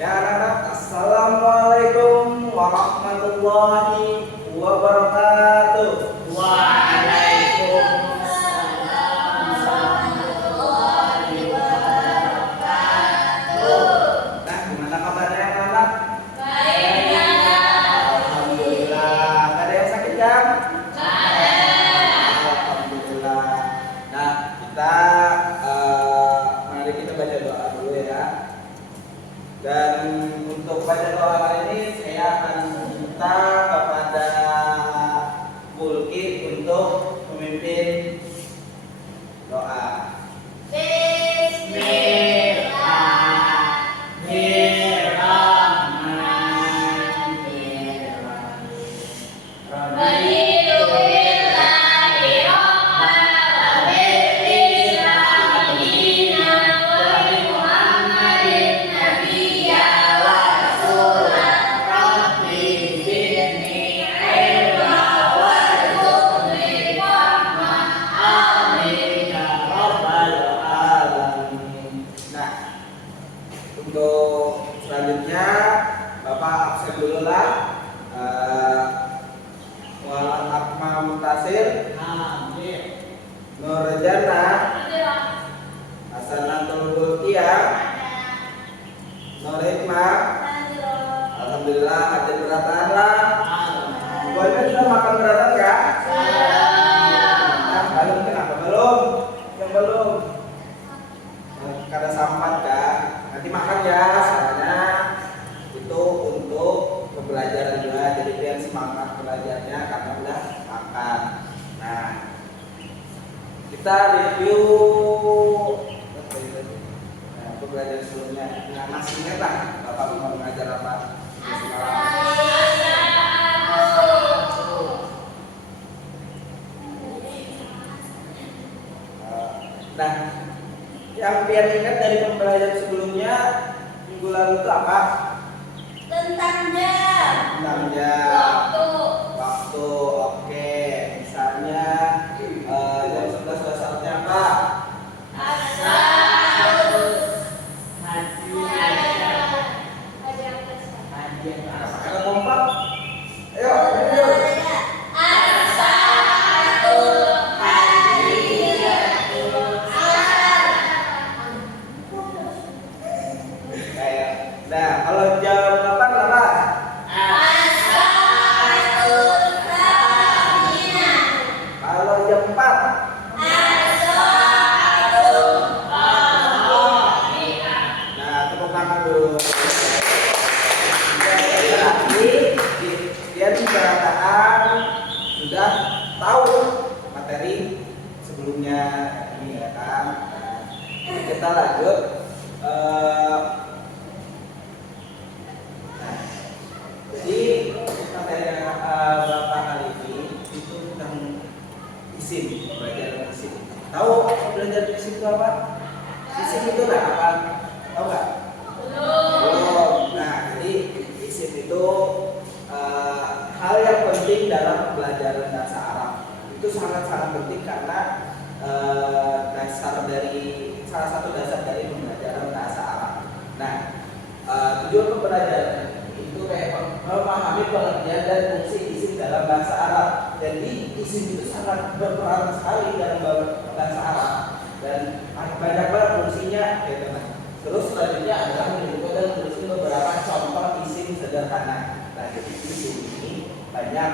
Ya anak-anak, Assalamualaikum warahmatullahi wabarakatuh. Waalaikumsalam warahmatullahi wabarakatuh. Nah, gimana kabarnya anak-anak? Baik, Alhamdulillah. Gak ada yang sakit kan? Alhamdulillah. Nah, mari kita baca doa dulu ya. Dan untuk baca doa kali ini saya akan minta kepada Bulki untuk memimpin doa. Untuk selanjutnya Bapak absen dulu lah. Muhammad Akmal Muntasir, Nur Rejana, Hasanatul Bulkiah, Nur Hikmah. Alhamdulillah hadir beratan lah. Semuanya sudah makan beratan ya? Nah, belum kenapa belum? Yang belum? Karena sampat kan? Nanti makan ya, soalnya itu untuk pembelajaran juga, jadi biar semangat belajarnya karena udah makan. Nah, kita review pembelajaran sebelumnya. Nah, masih ingat lah Bapak mau mengajar apa? Nah, yang biar ingat dari pembelajaran sebelumnya minggu lalu itu apa? Tentang jam. Tentang jam. Waktu. Oke. Misalnya jam 11 sudah saatnya apa? Ada kompak? Ayo, ayo. Nah, kalau jam 8 apa? Kalau jam 4? Nah, tepuk tangan dulu. Dia pemerataan sudah tahu materi sebelumnya ini ya kan. Nah, kita lanjut. Jadi materi Bapak kali ini itu tentang isim, belajar isim. Tahu belajar isim itu apa? Isim itu apa? Tahu nggak? Belum. Nah, jadi isim itu hal yang penting dalam pembelajaran bahasa Arab. Itu sangat-sangat penting karena salah satu dasar dari pembelajaran bahasa Arab. Nah, tujuan pembelajaran itu kayak memahami pengertian dan fungsi isim dalam bahasa Arab. Jadi isim itu sangat berperan sekali dalam bahasa Arab dan banyak banget fungsinya gitu. Terus selanjutnya adalah menyebutkan dan menuliskan beberapa contoh isim sederhana. Nah, jadi isim ini banyak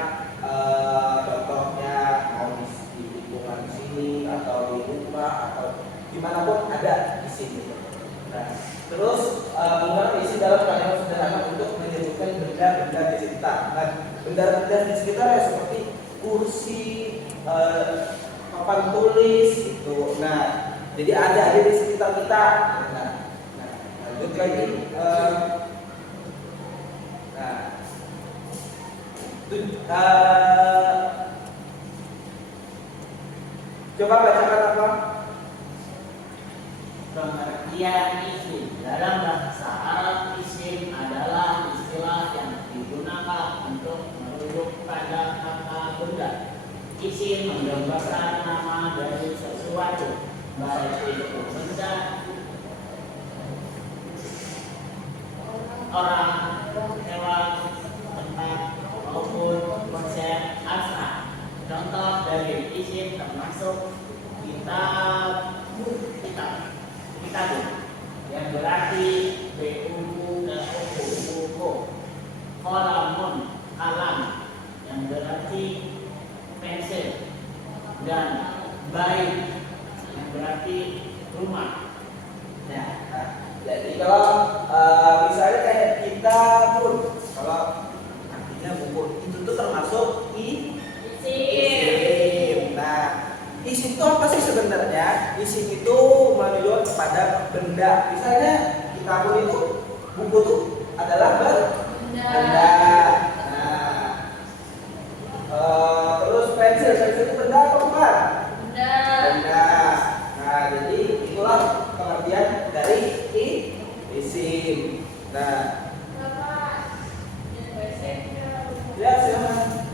contohnya, mau di lingkungan sini atau di rumah atau dimanapun ada isim gitu. Nah, terus menggunakan isim dalam kalimat sederhana untuk menyebutkan benda-benda di sekitar. Nah, benda-benda di sekitar ya seperti kursi, papan tulis gitu. Nah, jadi ada di sekitar kita. Nah, lanjut lagi. Coba bacakan apa? Pengertian isim dalam bahasa Arab, isim adalah istilah yang digunakan untuk merujuk pada kata benda. Isim menggambarkan nama dari sesuatu, baik itu benda orang, hewan, tempat, maupun konsep abstrak. Contoh dari isim termasuk kitab yang berarti buku dan buku. Kolamun, kalam yang berarti pensil, dan bait yang berarti rumah. Nah, jadi kalau misalnya kayak kita pun, kalau artinya buku itu tuh termasuk isim. Nah, isim itu apa sih sebenarnya? Isim itu menunjuk kepada benda. Misalnya kita pun itu buku itu adalah benda. Nah, terus pensil itu benda apa bukan? Benda. Nah, jadi itulah pengertian dari isim. Nah, ya silakan.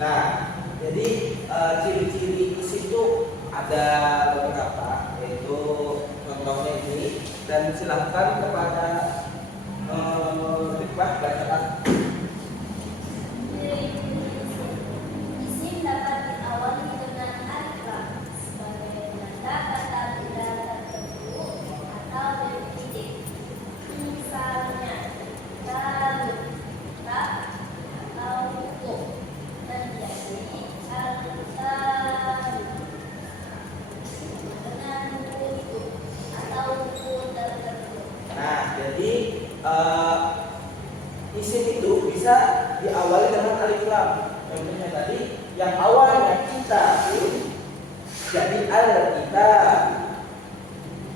Nah, jadi ciri-ciri isim itu ada beberapa, yaitu contohnya ini, dan silahkan kepada Rifah bacakan. Isim dapat diawali dengan alif lam sebagai penanda kata tidak tertentu atau definisi. Misalnya, tahu, tak, atau buku, menjadi al-kitab dengan buku itu atau buku tertentu. Nah, jadi isim itu bisa diawali dengan alif lam. Contohnya tadi yang awalnya kita jadi al-kitab.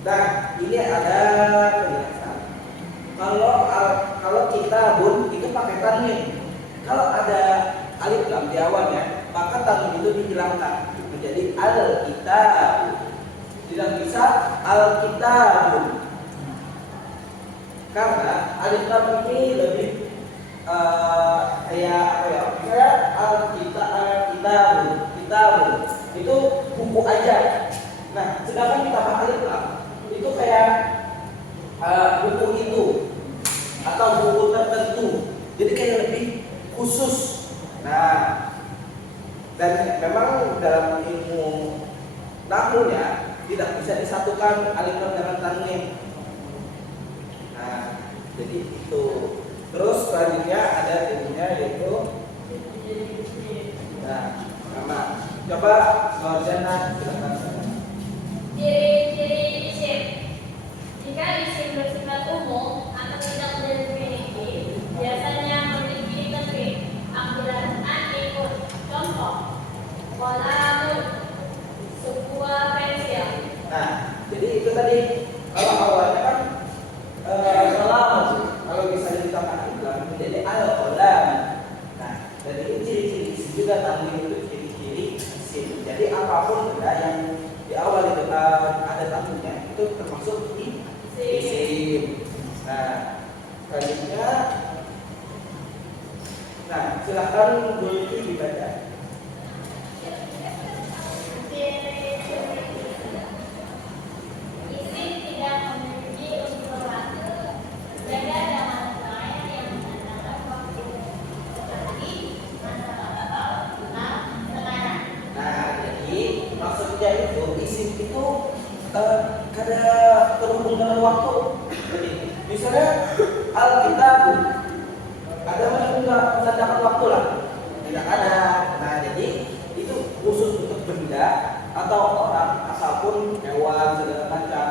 Nah, ini ada penjelasan. Kalau kitabun itu pakai tanwin. Kalau ada alif lam di awalnya, maka tanwin itu dihilangkan menjadi al-kitab. Tidak bisa al-kitabun. Karena alif lam ini lebih kayak apa ya? Kayak kitabun itu buku aja. Nah, sedangkan kita pakai alif lam itu kayak buku itu atau buku tertentu. Jadi kayak lebih khusus. Nah, dan memang dalam ilmu nahwunya tidak bisa disatukan alif lam dengan tanwin. Nah, jadi itu. Terus selanjutnya ada ilmunya yaitu nama. Coba Nurjana silakan. Ciri-ciri isim. Jika isim bersifat umum atau tidak berdefinisi, biasanya memiliki tafsir ambilan an-ikut. Contoh, qalamun, sebuah pensil. Nah, jadi itu tadi kalau awalnya kan kalau bisa ditambah iklan menjadi al-qalam. Nah, dari ini ciri-ciri isim juga tanwin itu ciri-ciri isim. Jadi apapun benda yang di awal itu ada tanwinnya itu termasuk isim. Nah, selanjutnya, nah silahkan Bu Yudi dibaca. Isim tidak memiliki unsur waktu. Beda dengan lain yang menandakan waktu, seperti masa lalu, sekarang. Nah, jadi maksudnya itu isim itu ada terhubung dengan waktu. Jadi misalnya Alkitab ada menandakan waktu lah, tidak ada. Nah, jadi itu khusus untuk benda atau orang ataupun hewan segala macam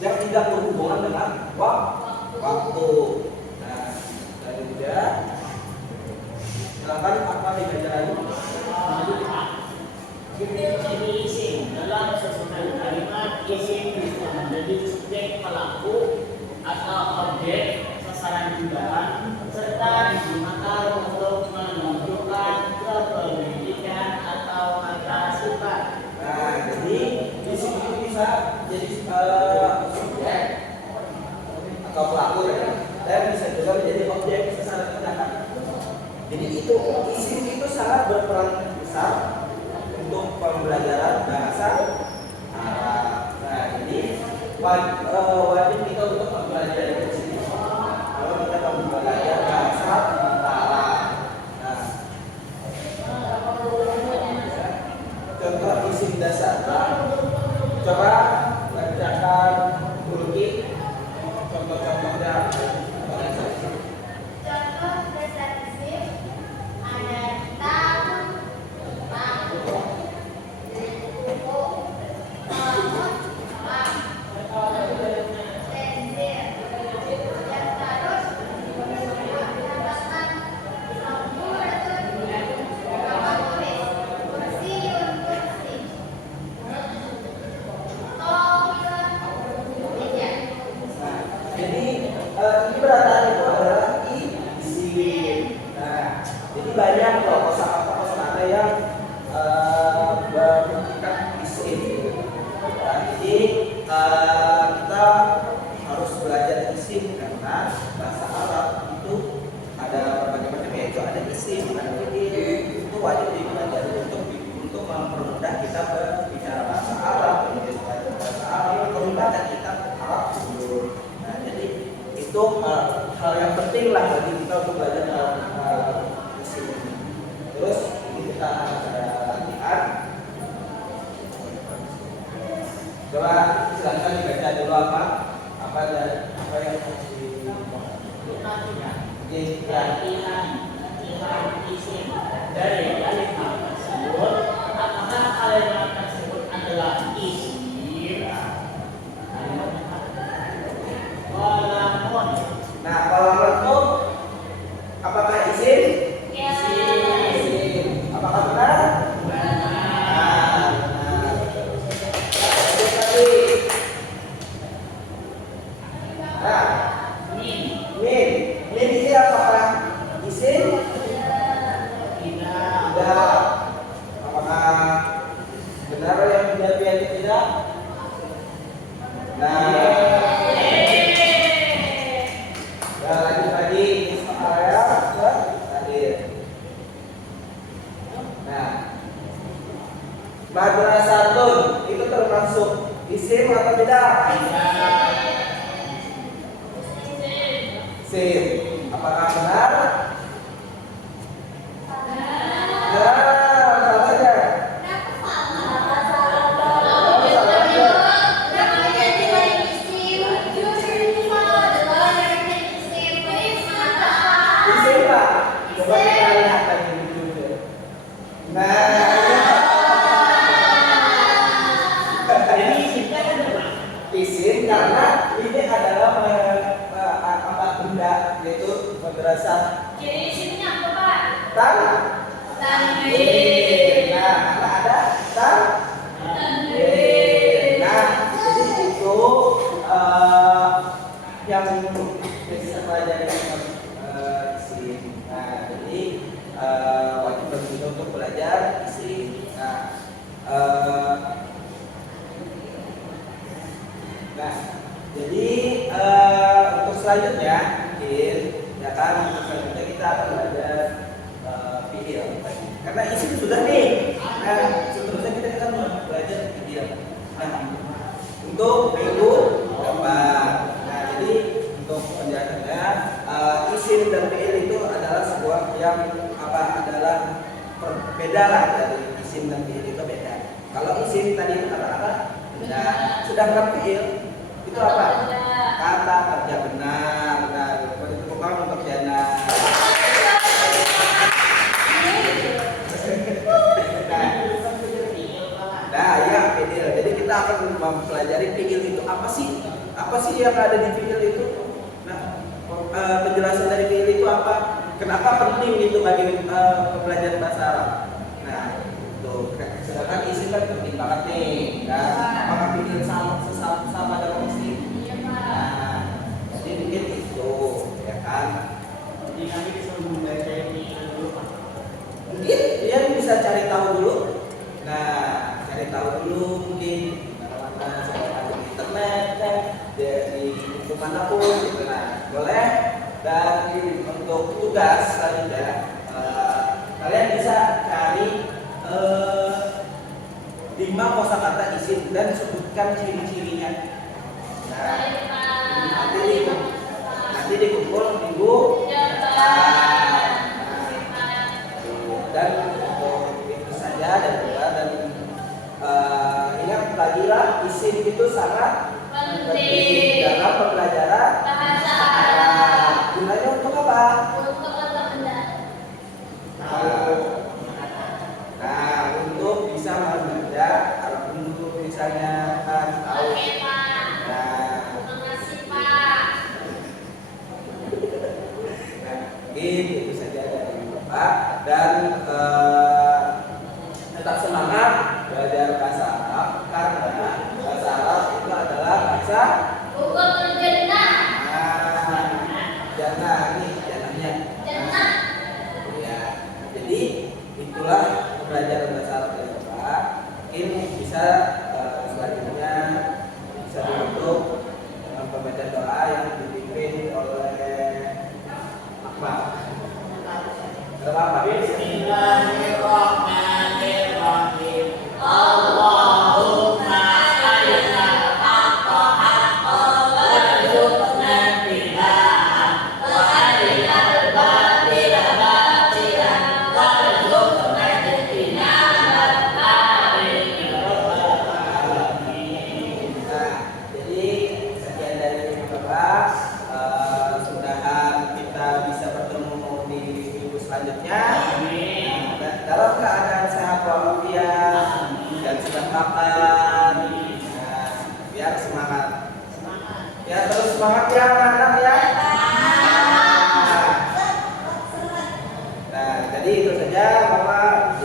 yang tidak berhubungan dengan waktu. Nah, dan juga silakan apa dibaca lagi. Ciri isim dalam susunan kalimat, isim bisa menjadi subjek pelaku atau objek sasaran jugaan serta digunakan untuk menunjukkan kepemilikan atau kata sifat. Nah, jadi isim itu bisa jadi subjek atau pelaku ya, dan bisa juga menjadi objek sasaran tindakan. Jadi itu isim itu sangat berperan besar untuk pembelajaran bahasa Arab. Nah, jadi wajib kita untuk mempelajari di sini. Kalau kita belajar bahasa Arab. Nah, contoh isim dasar. Coba bacakan Bulki contoh-contohnya. Contoh dasar isim ada tahun, buku, laut, tenzil, yang terus menambahkan samburatun, kapal tulis, kursiun, kursi, toilet, meja. Nah, jadi ini berataan itu adalah isim. Nah, jadi banyak loh kosakata yang berbentukan isim. Nah, jadi kita harus belajar isim karena bahasa Arab itu ada berbagai macam, yaitu ada isim, ada fi'il. Itu wajib dipelajari untuk mempermudah kita berbicara bahasa Arab, belajar bahasa Arab, atau membaca kitab Arab dulu. Nah, jadi itu hal yang penting lah bagi kita untuk belajar isim. Terus ini kita ada latihan. Coba silakan dibaca dulu apa yang harus latihan isim dari kalimat tersebut. Apakah kalimat tersebut adalah isim? Kalamun. Nah, kalau itu apakah isim? Isim. Apakah benar? Benar. Nah, benar. Lanjut lagi. Nah, Min. min ini apakah isim? Tidak. Tidak. Apakah benar yang menjawab tidak? Nah, lanjut lagi saya hadir. Nah, madrasatun itu termasuk isim atau tidak? Isim. Apakah benar? Nah, salah saja. Isim Pak. Coba kita lihat lagi videonya. Nah, Jadi isimnya kan apa? isim karena ini adalah apa benda, yaitu madrasah tanah. Nah, karena ada tanwin. Nah, jadi itu yang bisa pelajari isim. Nah, jadi wajib bagi kita untuk belajar isim. Nah, jadi untuk selanjutnya mungkin ya kan, untuk selanjutnya kita akan belajar fi'il. Karena isim sudah nih. Nah, seterusnya kita akan belajar fi'il. Nah, untuk minggu depan. Nah, jadi untuk penjelasannya isim dan fi'il itu adalah sebuah yang adalah berbeda lah dari isim dan fi'il itu beda. Kalau isim tadi itu kata-kata benda, sedangkan fi'il itu apa? Kata kerja benar. Nah, itu bukan untuk jana. Nah, ya fi'il. Jadi kita akan mempelajari fi'il itu apa sih? Apa sih yang ada di fi'il itu? Nah, penjelasan dari fi'il itu apa? Kenapa penting itu bagi pembelajaran bahasa Arab? Nah, tuh. Sedangkan isim kan penting banget nih. Nah, apakah fi'il sama dengan isim? Nah, jadi mungkin itu, ya kan? Jadi kami disuruh membaca ini dulu Pak. Mungkin dia bisa cari tahu dulu. Nah, cari tahu dulu mungkin mana ada di internet kan, dari buku manapun gitu. Nah, boleh. Dan untuk tugas selanjutnya kalian bisa cari 5 kosakata isim dan sebutkan ciri-cirinya. Nah, nanti dikumpul minggu depan. Dan itu saja dan ingat lagi lah, isim itu sangat penting dalam pembelajaran bahasa Arab. Gunanya untuk apa? Nah, untuk bisa membaca Arab dulu misalnya kan tahu. Itu saja dari Bapak dan tetap semangat belajar bahasa Arab karena bahasa Arab itu adalah bahasa jannah nih jannahnya. Ya, jadi itulah pembelajaran bahasa Arab dari Bapak. Mungkin bisa selanjutnya bisa dibentuk dengan pembacaan doa yang dipimpin oleh Bismillahirrahmanirrahim. Allahumma arina al-haqqa haqqan warzuqna ittiba'ah wa arina al-batila batilan warzuqna ijtinabah. Amin ya rabbal alamin. Nah, jadi sekian dari Bapak. Mudah-mudahan kita bisa bertemu di minggu selanjutnya. Dan dalam keadaan sehat walafiat dan sudah makan. Nah, biar semangat. Ya terus semangat ya anak-anak ya. Nah, jadi itu saja Bapak.